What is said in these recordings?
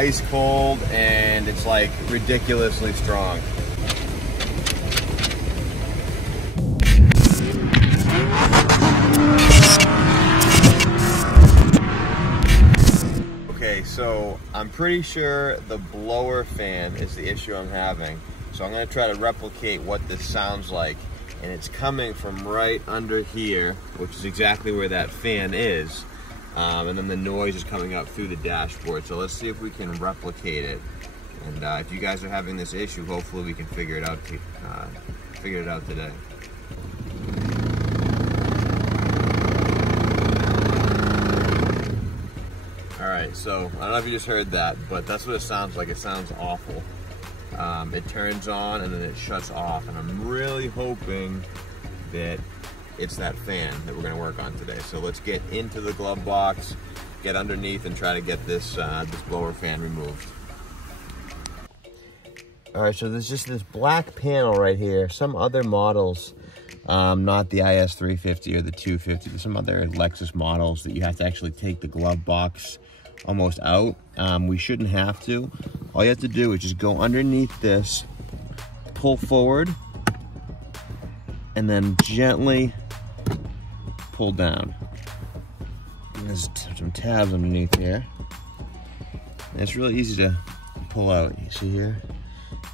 ice cold and it's like ridiculously strong. Okay, so I'm pretty sure the blower fan is the issue I'm having. So I'm gonna try to replicate what this sounds like. And it's coming from right under here, which is exactly where that fan is. And then the noise is coming up through the dashboard. So let's see if we can replicate it. And if you guys are having this issue, hopefully we can figure it out today. All right, so I don't know if you just heard that, but that's what it sounds like. It sounds awful. It turns on and then it shuts off, and I'm really hoping that it's that fan that we're gonna work on today. So let's get into the glove box, get underneath, and try to get this this blower fan removed. All right, so there's just this black panel right here. Some other models, not the IS350 or the 250, there's some other Lexus models that you have to actually take the glove box almost out. We shouldn't have to. All you have to do is just go underneath this, pull forward, and then gently pull down. There's some tabs underneath here. And it's really easy to pull out. You see here,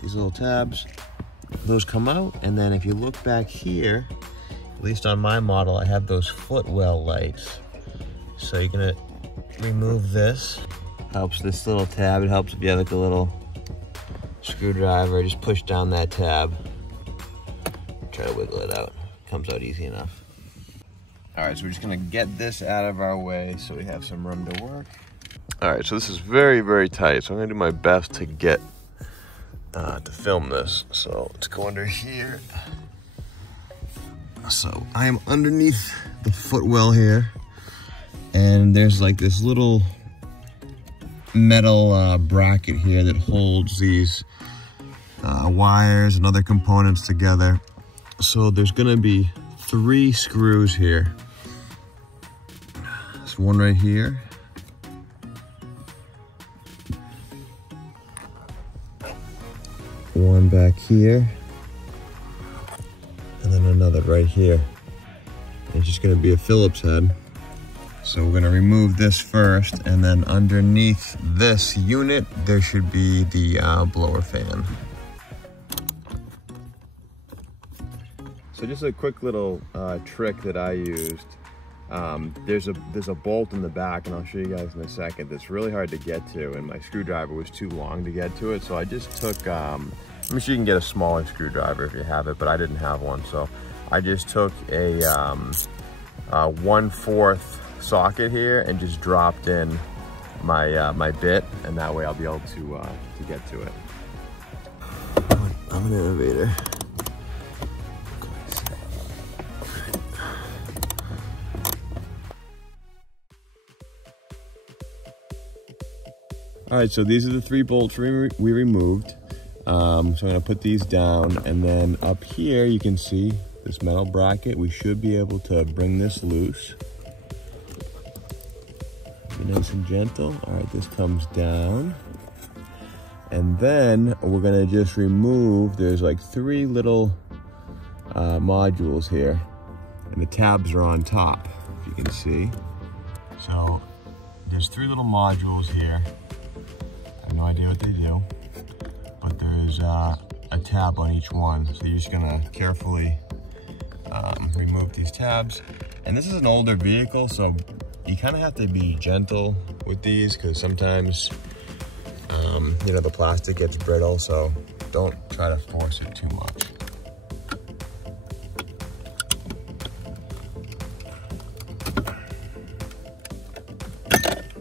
these little tabs, those come out. And then if you look back here, at least on my model, I have those footwell lights. So you're gonna remove this. Helps this little tab. It helps if you have like a little screwdriver. Just push down that tab. Try to wiggle it out. Comes out easy enough. All right, so we're just gonna get this out of our way so we have some room to work. All right, so this is very, very tight. So I'm gonna do my best to get to film this. So let's go under here. So I am underneath the footwell here, and there's like this little metal bracket here that holds these wires and other components together. So there's gonna be 3 screws here. There's one right here. One back here. And then another right here. It's just gonna be a Phillips head. So we're gonna remove this first, and then underneath this unit, there should be the blower fan. So just a quick little trick that I used. There's a bolt in the back, and I'll show you guys in a second, that's really hard to get to, and my screwdriver was too long to get to it. So I just took, I'm sure you can get a smaller screwdriver if you have it, but I didn't have one. So I just took a 1/4 socket here and just dropped in my my bit, and that way I'll be able to get to it. I'm an innovator. All right, so these are the 3 bolts we removed. So I'm gonna put these down, and then up here you can see this metal bracket. We should be able to bring this loose. Be nice and gentle. All right, this comes down. And then we're gonna just remove, there's like 3 little modules here, and the tabs are on top, if you can see. So there's 3 little modules here. I have no idea what they do, but there's a tab on each one. So you're just gonna carefully remove these tabs. And this is an older vehicle, so you kind of have to be gentle with these, because sometimes, you know, the plastic gets brittle, so don't try to force it too much.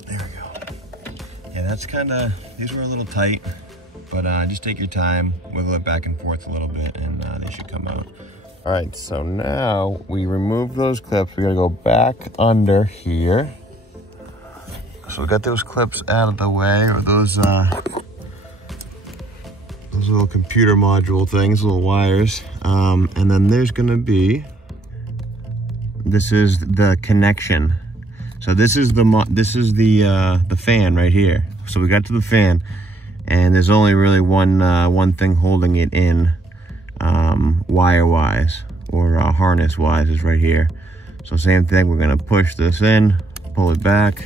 There we go. Yeah, that's kind of, these were a little tight, but just take your time, wiggle it back and forth a little bit, and they should come out. All right, so now we remove those clips. We're gonna go back under here. So we got those clips out of the way, or those little computer module things, little wires. And then there's gonna be, this is the connection. So this is the fan right here. So we got to the fan, and there's only really one thing holding it in, wire-wise or harness-wise, is right here. So same thing, we're gonna push this in, pull it back.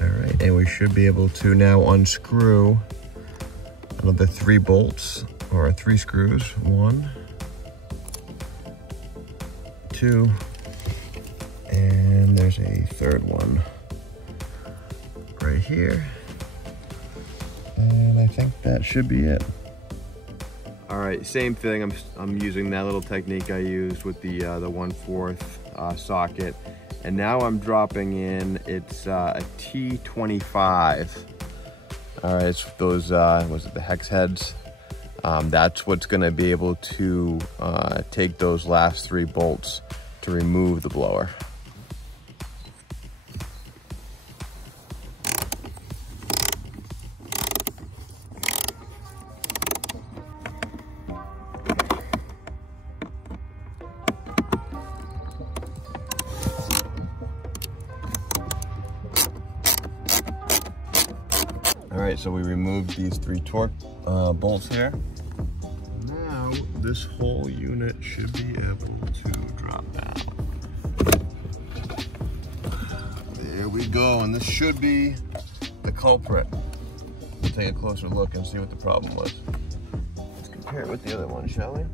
All right, and we should be able to now unscrew another 3 bolts, or 3 screws. 1, 2, and there's a 3rd one right here. And I think that should be it. All right, same thing. I'm using that little technique I used with the 1/4 socket, and now I'm dropping in. It's a T25. All right, it's those was it the hex heads? That's what's going to be able to take those last 3 bolts to remove the blower. All right, so we removed these 3 torque bolts here. Now this whole unit should be able to drop down. There we go, and this should be the culprit. We'll take a closer look and see what the problem was. Let's compare it with the other one, shall we?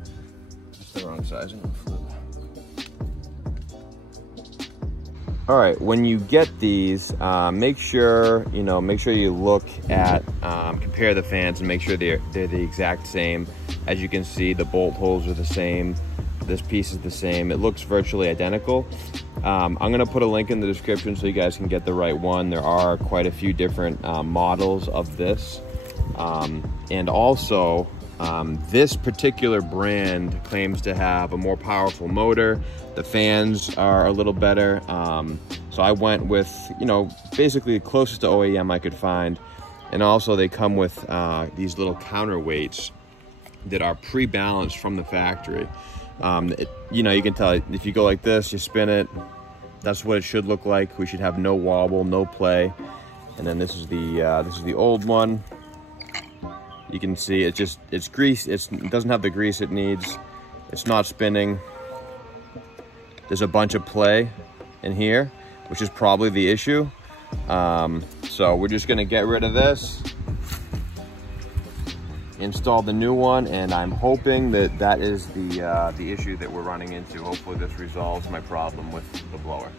It's the wrong sizing. All right, when you get these, make sure you look at, compare the fans and make sure they're the exact same. As you can see, the bolt holes are the same. This piece is the same. It looks virtually identical. I'm gonna put a link in the description so you guys can get the right one. There are quite a few different models of this. And also, this particular brand claims to have a more powerful motor. The fans are a little better. So I went with, basically the closest to OEM I could find. And also they come with these little counterweights that are pre-balanced from the factory. You can tell if you go like this, you spin it, that's what it should look like. We should have no wobble, no play. And then this is the old one. You can see it's greased. It doesn't have the grease it needs. It's not spinning. There's a bunch of play in here, which is probably the issue. So we're just gonna get rid of this, install the new one, and I'm hoping that is the issue that we're running into. Hopefully this resolves my problem with the blower.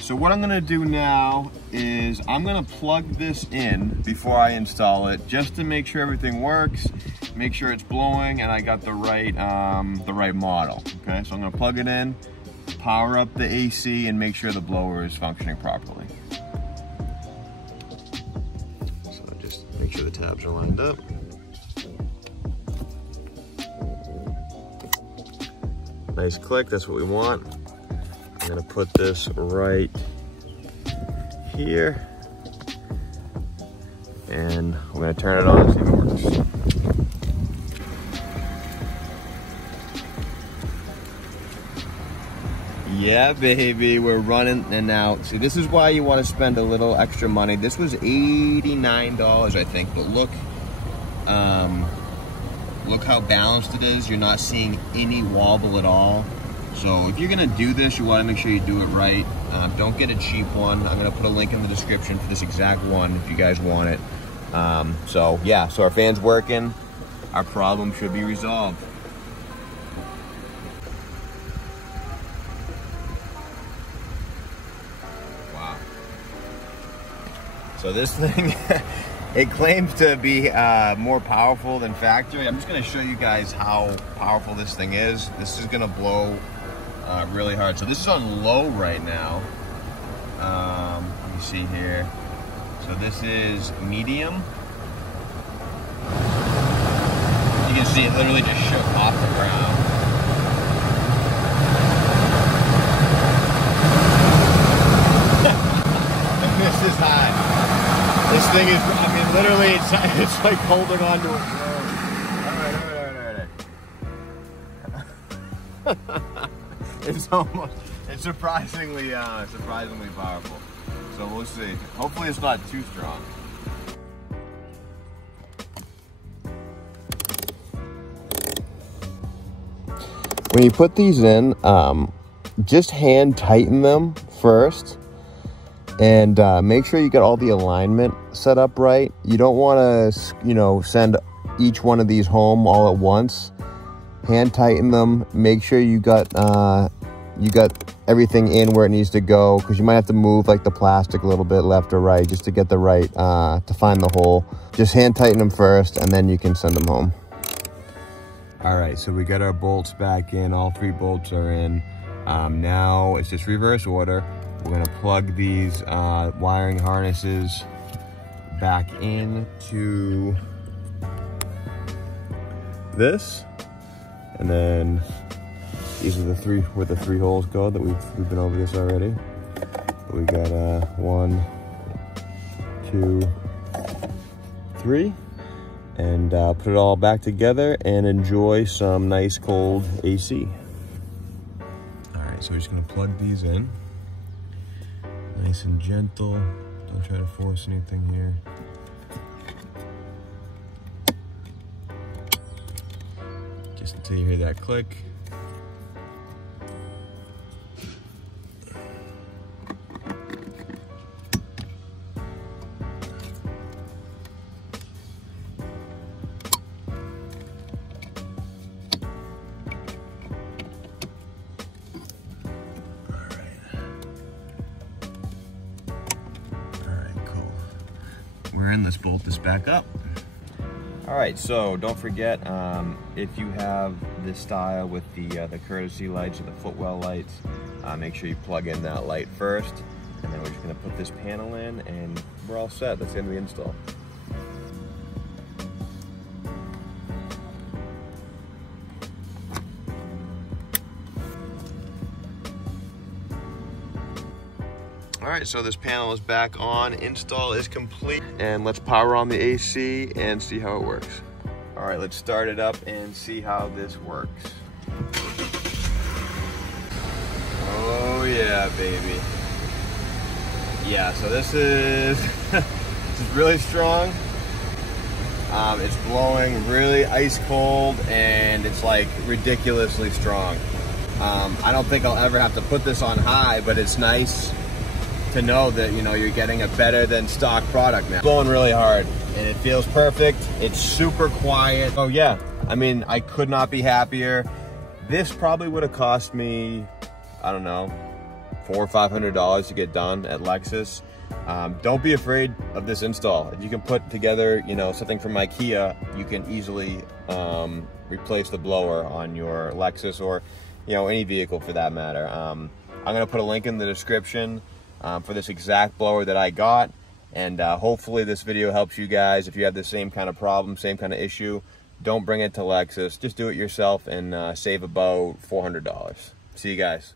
So what I'm gonna do now is I'm gonna plug this in before I install it, just to make sure everything works, make sure it's blowing, and I got the right model. Okay, so I'm gonna plug it in, power up the AC, and make sure the blower is functioning properly. So just make sure the tabs are lined up. Nice click, that's what we want. I'm gonna put this right here, and I'm gonna turn it on and see if it works. Yeah, baby, we're running. And now, see, this is why you want to spend a little extra money. This was $89, I think, but look how balanced it is. You're not seeing any wobble at all. So if you're gonna do this, you wanna make sure you do it right. Don't get a cheap one. I'm gonna put a link in the description for this exact one if you guys want it. So yeah, so our fan's working. Our problem should be resolved. Wow. So this thing, it claims to be more powerful than factory. I'm just gonna show you guys how powerful this thing is. This is gonna blow really hard. So this is on low right now. Let me see here. So this is medium. You can see it literally just shook off the ground. This is high. This thing is, I mean, literally it's like holding on to a drone. All right. It's surprisingly powerful. So we'll see. Hopefully it's not too strong. When you put these in, just hand tighten them first, and make sure you get all the alignment set up right. You don't want to, you know, send each one of these home all at once. Hand tighten them. Make sure you got everything in where it needs to go, because you might have to move like the plastic a little bit left or right just to get the right, to find the hole. Just hand tighten them first, and then you can send them home. All right, so we got our bolts back in. All 3 bolts are in. Now it's just reverse order. We're gonna plug these wiring harnesses back into this, and then these are the 3 where the 3 holes go. That we've been over this already. But we got 1, 2, 3. And put it all back together and enjoy some nice cold AC. All right, so we're just gonna plug these in. Nice and gentle. Don't try to force anything here. Just until you hear that click. We're in, let's bolt this back up. All right, so don't forget, if you have this style with the courtesy lights or the footwell lights, make sure you plug in that light first, and then we're just gonna put this panel in and we're all set. That's the end of the install. All right, so this panel is back on, install is complete, and let's power on the AC and see how it works. All right, let's start it up and see how this works. Oh yeah, baby. Yeah, so this is, this is really strong. It's blowing really ice cold, and it's like ridiculously strong. I don't think I'll ever have to put this on high, but it's nice to know that, you know, you're getting a better than stock product now. It's blowing really hard and it feels perfect. It's super quiet. Oh yeah, I mean, I could not be happier. This probably would have cost me, I don't know, $400 or $500 to get done at Lexus. Don't be afraid of this install. If you can put together, you know, something from IKEA, you can easily replace the blower on your Lexus, or, you know, any vehicle for that matter. I'm gonna put a link in the description for this exact blower that I got, and hopefully this video helps you guys. If you have the same kind of problem, same kind of issue, don't bring it to Lexus. Just do it yourself and save about $400. See you guys.